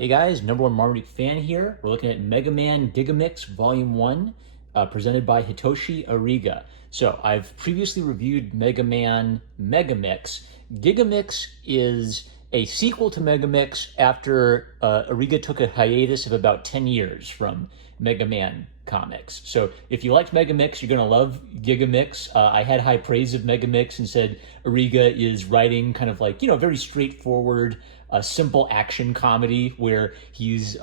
Hey guys, number one Marmaduke fan here. We're looking at Megaman Gigamix Volume 1, presented by Hitoshi Ariga. So, I've previously reviewed Megaman Megamix. Gigamix is a sequel to Megamix after Ariga took a hiatus of about 10 years from Megaman comics. So, if you liked Megamix, you're going to love Gigamix. I had high praise of Megamix and said Ariga is writing kind of like, very straightforward, a simple action comedy where he's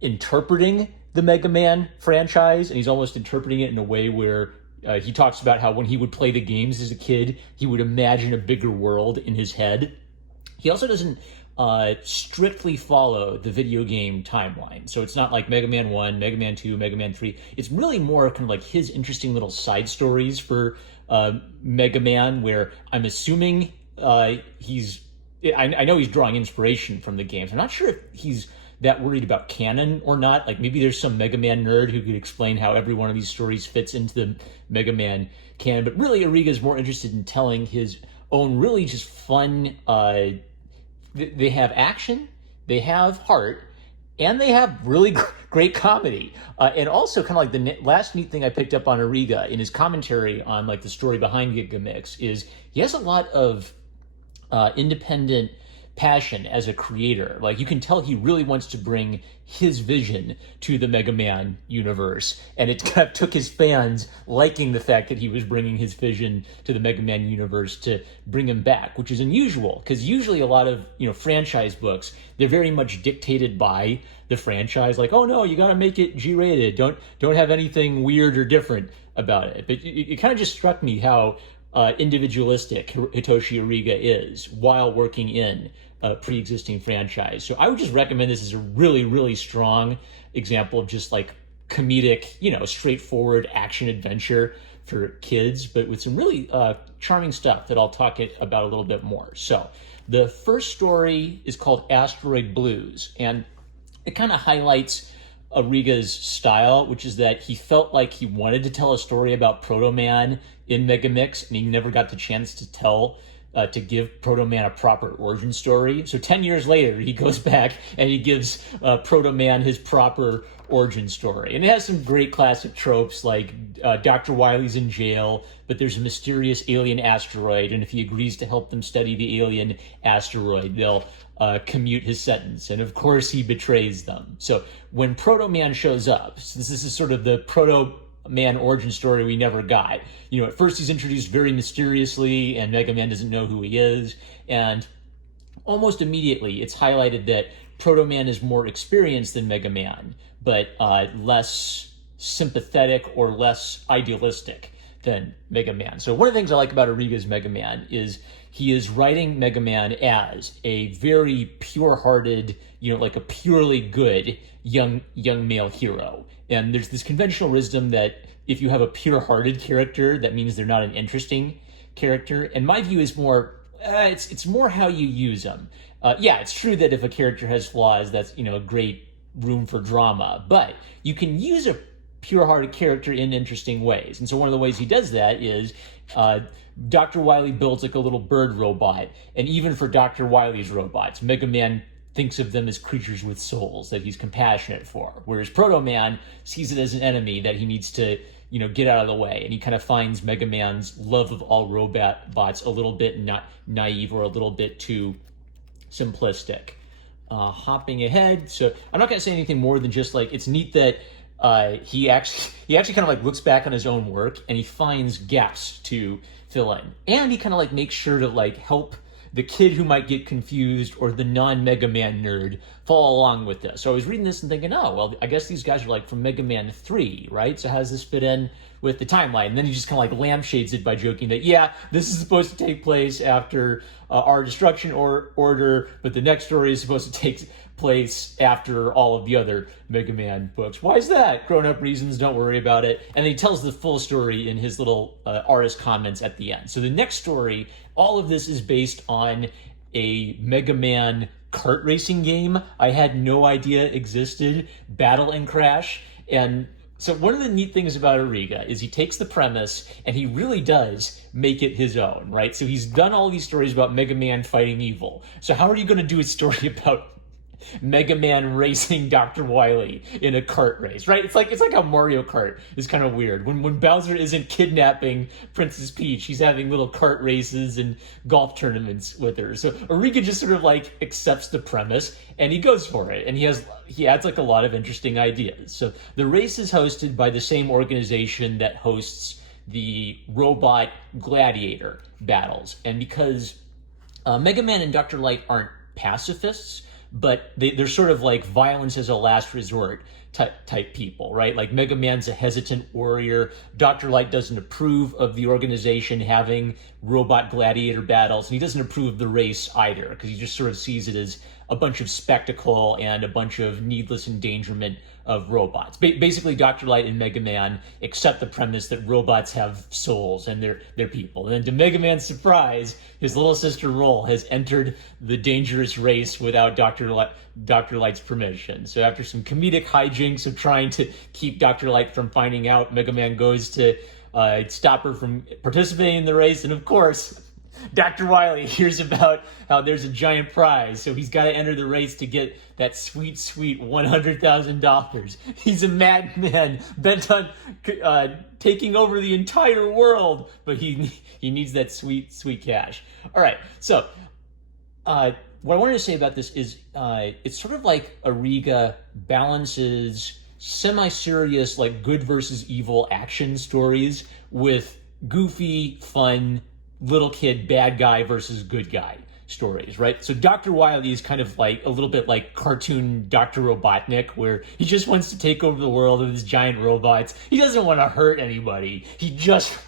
interpreting the Mega Man franchise, and he's almost interpreting it in a way where he talks about how when he would play the games as a kid, he would imagine a bigger world in his head. He also doesn't strictly follow the video game timeline. So it's not like Mega Man 1, Mega Man 2, Mega Man 3. It's really more kind of like his interesting little side stories for Mega Man, where I'm assuming I know he's drawing inspiration from the games. I'm not sure if he's that worried about canon or not. Like maybe there's some Mega Man nerd who could explain how every one of these stories fits into the Mega Man canon. But really, Ariga is more interested in telling his own really just fun. They have action, they have heart, and they have really great comedy. And also kind of like the last neat thing I picked up on Ariga in his commentary on like the story behind Gigamix is he has a lot of independent passion as a creator. Like you can tell he really wants to bring his vision to the Mega Man universe, and it kind of took his fans liking the fact that he was bringing his vision to the Mega Man universe to bring him back, which is unusual because usually a lot of franchise books, they're very much dictated by the franchise. Like, oh no, you got to make it G-rated. Don't have anything weird or different about it. But it kind of just struck me how individualistic Hitoshi Ariga is while working in a pre-existing franchise. So I would just recommend this as a really, really strong example of just like comedic, straightforward action adventure for kids, but with some really charming stuff that I'll talk about a little bit more. So the first story is called Asteroid Blues, and it kind of highlights Ariga's style, which is that he felt like he wanted to tell a story about Proto Man in Megamix, and he never got the chance to give Proto Man a proper origin story. So 10 years later, he goes back and he gives Proto Man his proper origin story. And it has some great classic tropes like Dr. Wily's in jail, but there's a mysterious alien asteroid, and if he agrees to help them study the alien asteroid, they'll commute his sentence. And of course, he betrays them. So when Proto Man shows up, so this is sort of the Proto Man origin story we never got. At first he's introduced very mysteriously, and Mega Man doesn't know who he is, and almost immediately it's highlighted that Proto Man is more experienced than Mega Man, but less sympathetic or less idealistic than Mega Man. So one of the things I like about Ariga's Mega Man is he is writing Mega Man as a very pure-hearted, like a purely good young male hero. And there's this conventional wisdom that if you have a pure-hearted character, that means they're not an interesting character. And my view is more, it's more how you use them. Yeah, it's true that if a character has flaws, that's, a great room for drama. But you can use a pure-hearted character in interesting ways. And so one of the ways he does that is Dr. Wily builds like a little bird robot. And even for Dr. Wily's robots, Mega Man thinks of them as creatures with souls that he's compassionate for, whereas Proto Man sees it as an enemy that he needs to, get out of the way, and he kind of finds Mega Man's love of all robots a little bit not naive or a little bit too simplistic. Hopping ahead, so I'm not going to say anything more than just like it's neat that he actually kind of like looks back on his own work and he finds gaps to fill in, and he kind of like makes sure to like help the kid who might get confused or the non-Mega Man nerd follow along with this. So I was reading this and thinking, oh, well, I guess these guys are like from Mega Man 3, right? So how does this fit in with the timeline? And then he just kind of like lampshades it by joking that, yeah, this is supposed to take place after our destruction order, but the next story is supposed to take place after all of the other Mega Man books. Why is that? Grown-up reasons, don't worry about it. And then he tells the full story in his little artist comments at the end. So the next story, all of this is based on a Mega Man kart racing game I had no idea existed, Battle and Crash. And so one of the neat things about Ariga is he takes the premise and he really does make it his own, right? So he's done all these stories about Mega Man fighting evil. So how are you going to do a story about Megaman racing Dr. Wily in a kart race, right? It's like how Mario Kart is kind of weird. When Bowser isn't kidnapping Princess Peach, he's having little kart races and golf tournaments with her. So Ariga just sort of like accepts the premise and he goes for it. And he adds like a lot of interesting ideas. So the race is hosted by the same organization that hosts the robot gladiator battles. And because Mega Man and Dr. Light aren't pacifists, but they're sort of like violence as a last resort type people, right? Like Mega Man's a hesitant warrior. Dr. Light doesn't approve of the organization having robot gladiator battles, and he doesn't approve of the race either, because he just sort of sees it as a bunch of spectacle and a bunch of needless endangerment of robots. Basically, Dr. Light and Mega Man accept the premise that robots have souls and they're people. And then to Mega Man's surprise, his little sister Roll has entered the dangerous race without Dr. Light's permission. So after some comedic hijinks of trying to keep Dr. Light from finding out, Mega Man goes to stop her from participating in the race. And of course, Dr. Wily hears about how there's a giant prize, so he's got to enter the race to get that sweet, sweet $100,000. He's a madman bent on taking over the entire world, but he needs that sweet, sweet cash. All right, so what I wanted to say about this is it's sort of like Ariga balances semi-serious, like good versus evil action stories with goofy, fun, little kid, bad guy versus good guy stories, right? So Dr. Wily is kind of like a little bit like cartoon Dr. Robotnik, where he just wants to take over the world with his giant robots. He doesn't want to hurt anybody. He just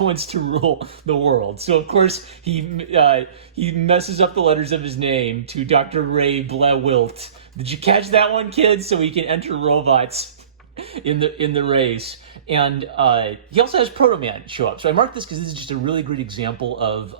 wants to rule the world. So of course he messes up the letters of his name to Dr. Ray Blawilt. Did you catch that one, kids? So he can enter robots in the race. And he also has Proto Man show up. So I marked this because this is just a really great example of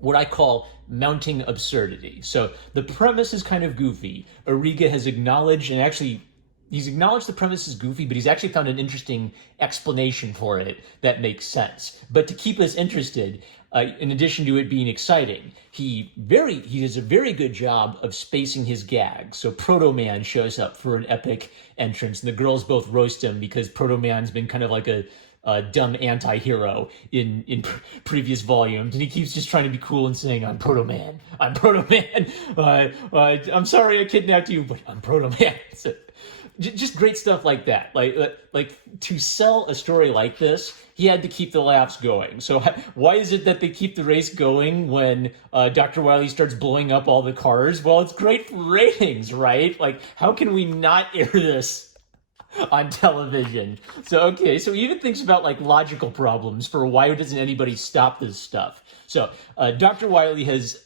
what I call mounting absurdity. So the premise is kind of goofy. Ariga has acknowledged, and actually he's acknowledged the premise is goofy, but he's actually found an interesting explanation for it that makes sense. But to keep us interested, in addition to it being exciting, he does a very good job of spacing his gags. So Proto Man shows up for an epic entrance, and the girls both roast him because Proto Man's been kind of like a dumb anti-hero in previous volumes, and he keeps just trying to be cool and saying, I'm Proto Man, I'm Proto Man, I'm sorry I kidnapped you, but I'm Proto Man. So, just great stuff like that. Like to sell a story like this, he had to keep the laughs going. So why is it that they keep the race going when Dr. Wily starts blowing up all the cars? Well, it's great for ratings, right? Like, how can we not air this on television? So he even thinks about like logical problems for why doesn't anybody stop this stuff. So Dr. Wily has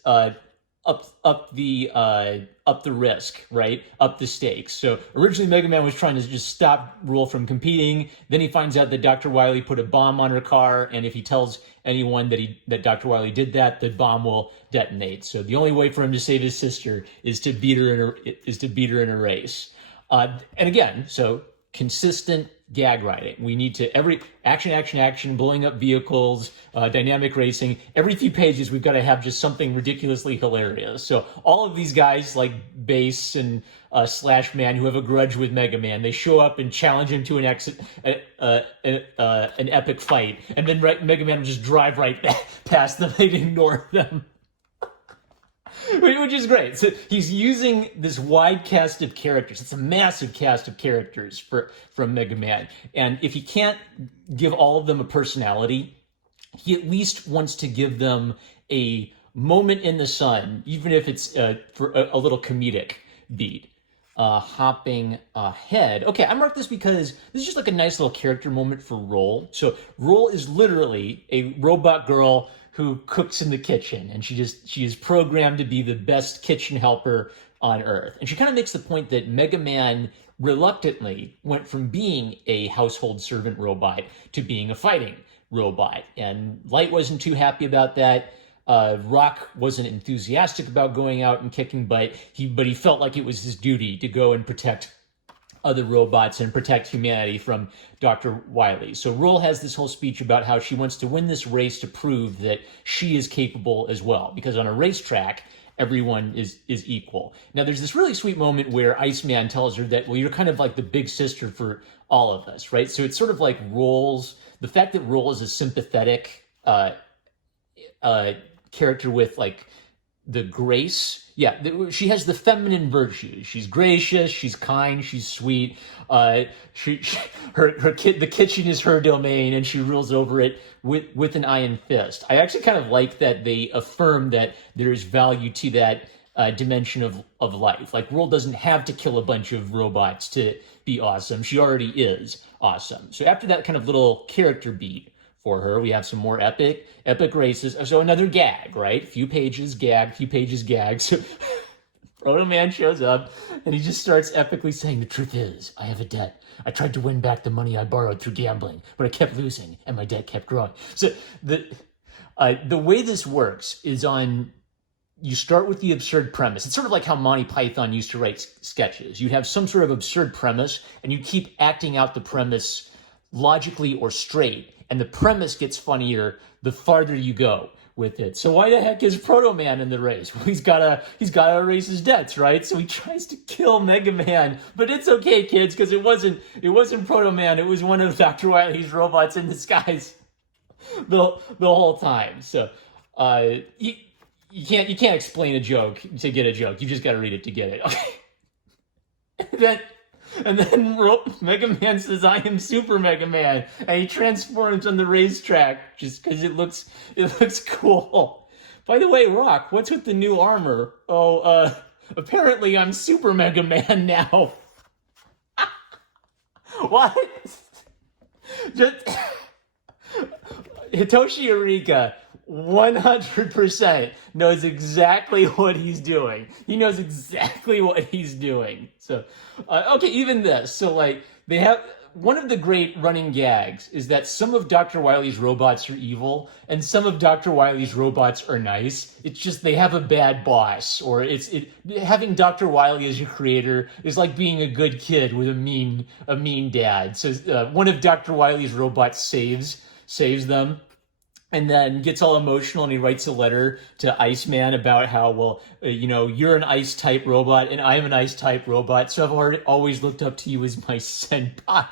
up the risk, right? Up the stakes. So originally Mega Man was trying to just stop Roll from competing. Then he finds out that Dr. Wily put a bomb on her car, and if he tells anyone that Dr. Wily did that, the bomb will detonate. So the only way for him to save his sister is to beat her in a race. And again, so consistent gag writing. We need to every action, blowing up vehicles, dynamic racing. Every few pages, we've got to have just something ridiculously hilarious. So all of these guys like Bass and Slash Man who have a grudge with Mega Man, they show up and challenge him to an epic fight, and then Mega Man will just drive right past them. They'd ignore them. Which is great. So he's using this wide cast of characters. It's a massive cast of characters from Mega Man. And if he can't give all of them a personality, he at least wants to give them a moment in the sun, even if it's for a little comedic beat. Hopping ahead. Okay, I marked this because this is just like a nice little character moment for Roll. So Roll is literally a robot girl who cooks in the kitchen, and she is programmed to be the best kitchen helper on Earth. And she kind of makes the point that Mega Man reluctantly went from being a household servant robot to being a fighting robot. And Light wasn't too happy about that. Rock wasn't enthusiastic about going out and kicking butt, but he felt like it was his duty to go and protect other robots and protect humanity from Dr. Wily. So Roll has this whole speech about how she wants to win this race to prove that she is capable as well. Because on a racetrack, everyone is equal. Now, there's this really sweet moment where Iceman tells her that, well, you're kind of like the big sister for all of us, right? So it's sort of like Roll's, the fact that Roll is a sympathetic character with like the grace. Yeah, she has the feminine virtues. She's gracious, she's kind, she's sweet. Her the kitchen is her domain, and she rules over it with an iron fist. I actually kind of like that they affirm that there is value to that dimension of life. Like, Roll doesn't have to kill a bunch of robots to be awesome. She already is awesome. So after that kind of little character beat for her, we have some more epic races. So another gag, right? Few pages gag, few pages gag. So Proto Man shows up and he just starts epically saying, the truth is, I have a debt. I tried to win back the money I borrowed through gambling, but I kept losing and my debt kept growing. So the way this works is you start with the absurd premise. It's sort of like how Monty Python used to write sketches. You'd have some sort of absurd premise and you keep acting out the premise logically or straight. And the premise gets funnier the farther you go with it. So why the heck is Proto Man in the race? Well, he's gotta erase his debts, right? So he tries to kill Megaman, but it's okay, kids, because it wasn't Proto Man. It was one of Dr. Wily's robots in disguise the whole time. So you can't explain a joke to get a joke. You just got to read it to get it. Okay. And then Mega Man says, I am Super Mega Man. And he transforms on the racetrack just because it looks cool. By the way, Rock, what's with the new armor? Oh, apparently I'm Super Mega Man now. What? Just Hitoshi Ariga 100% knows exactly what he's doing. He knows exactly what he's doing. So, okay, even this. So, like, they have one of the great running gags is that some of Dr. Wily's robots are evil and some of Dr. Wily's robots are nice. It's just they have a bad boss, or having Dr. Wily as your creator is like being a good kid with a mean dad. So, one of Dr. Wily's robots saves them. And then gets all emotional and he writes a letter to Iceman about how, well, you're an ice-type robot and I'm an ice-type robot, so I've always looked up to you as my senpai.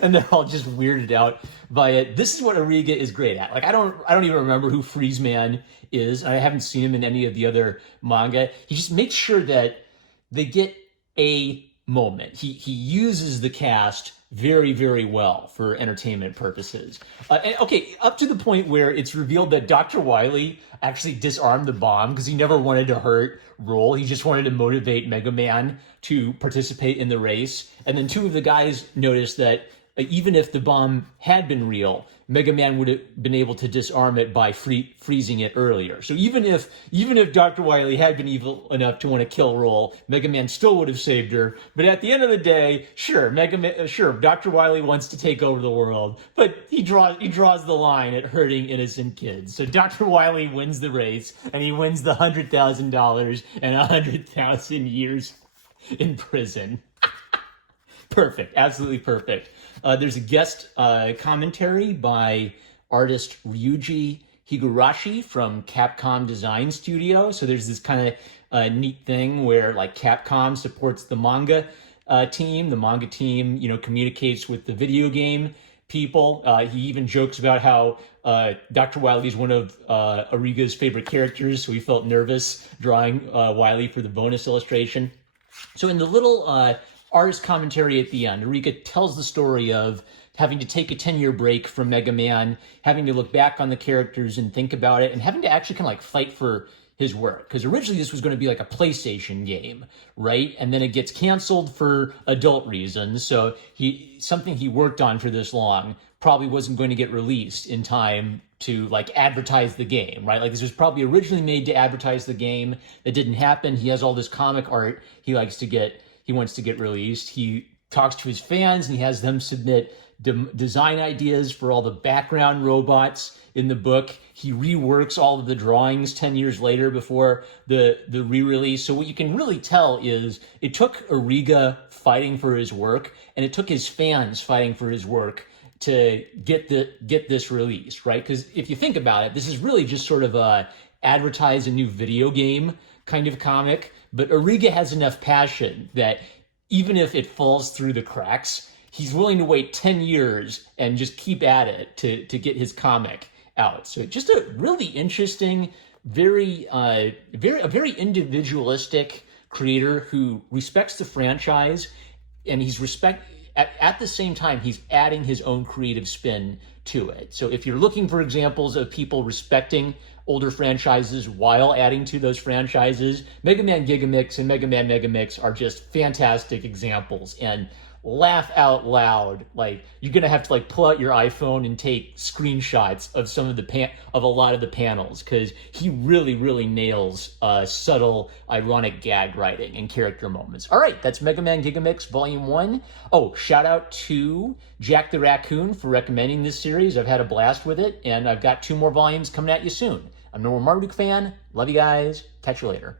And they're all just weirded out by it. This is what Ariga is great at. Like, I don't even remember who Freeze Man is. I haven't seen him in any of the other manga. He just makes sure that they get a moment. He uses the cast very, very well for entertainment purposes. And okay, up to the point where it's revealed that Dr. Wily actually disarmed the bomb because he never wanted to hurt Roll. He just wanted to motivate Mega Man to participate in the race. And then two of the guys noticed that even if the bomb had been real, Mega Man would have been able to disarm it by freezing it earlier. So even if Dr. Wily had been evil enough to want to kill Roll, Mega Man still would have saved her. But at the end of the day, sure, Dr. Wily wants to take over the world, but he draws the line at hurting innocent kids. So Dr. Wily wins the race, and he wins the $100,000 and 100,000 years in prison. Perfect, absolutely perfect. There's a guest commentary by artist Ryuji Higurashi from Capcom Design Studio. So there's this kind of neat thing where like Capcom supports the manga team. The manga team, communicates with the video game people. He even jokes about how Dr. Wily is one of Ariga's favorite characters, so he felt nervous drawing Wily for the bonus illustration. So in the little artist commentary at the end, Ariga tells the story of having to take a 10-year break from Mega Man, having to look back on the characters and think about it, and having to actually kind of like fight for his work. Because originally this was going to be like a PlayStation game, right? And then it gets canceled for adult reasons. So something he worked on for this long probably wasn't going to get released in time to like advertise the game, right? Like this was probably originally made to advertise the game. That didn't happen. He has all this comic art he wants to get released. He talks to his fans and he has them submit design ideas for all the background robots in the book. He reworks all of the drawings 10 years later before the re-release. So what you can really tell is it took Ariga fighting for his work and it took his fans fighting for his work to get this released, right? Because if you think about it, this is really just sort of advertise a new video game kind of comic, but Ariga has enough passion that even if it falls through the cracks, he's willing to wait 10 years and just keep at it to get his comic out. So just a really interesting, a very individualistic creator who respects the franchise, and at the same time, he's adding his own creative spin to it. So if you're looking for examples of people respecting older franchises while adding to those franchises, Mega Man Gigamix and Mega Man Megamix are just fantastic examples, and laugh out loud. Like, you're gonna have to like pull out your iPhone and take screenshots of some of of a lot of the panels, because he really nails subtle, ironic gag writing and character moments. All right, that's Mega Man Gigamix Volume 1. Oh, shout out to Jack the Raccoon for recommending this series. I've had a blast with it, and I've got 2 more volumes coming at you soon. I'm Norman Marduk fan. Love you guys. Catch you later.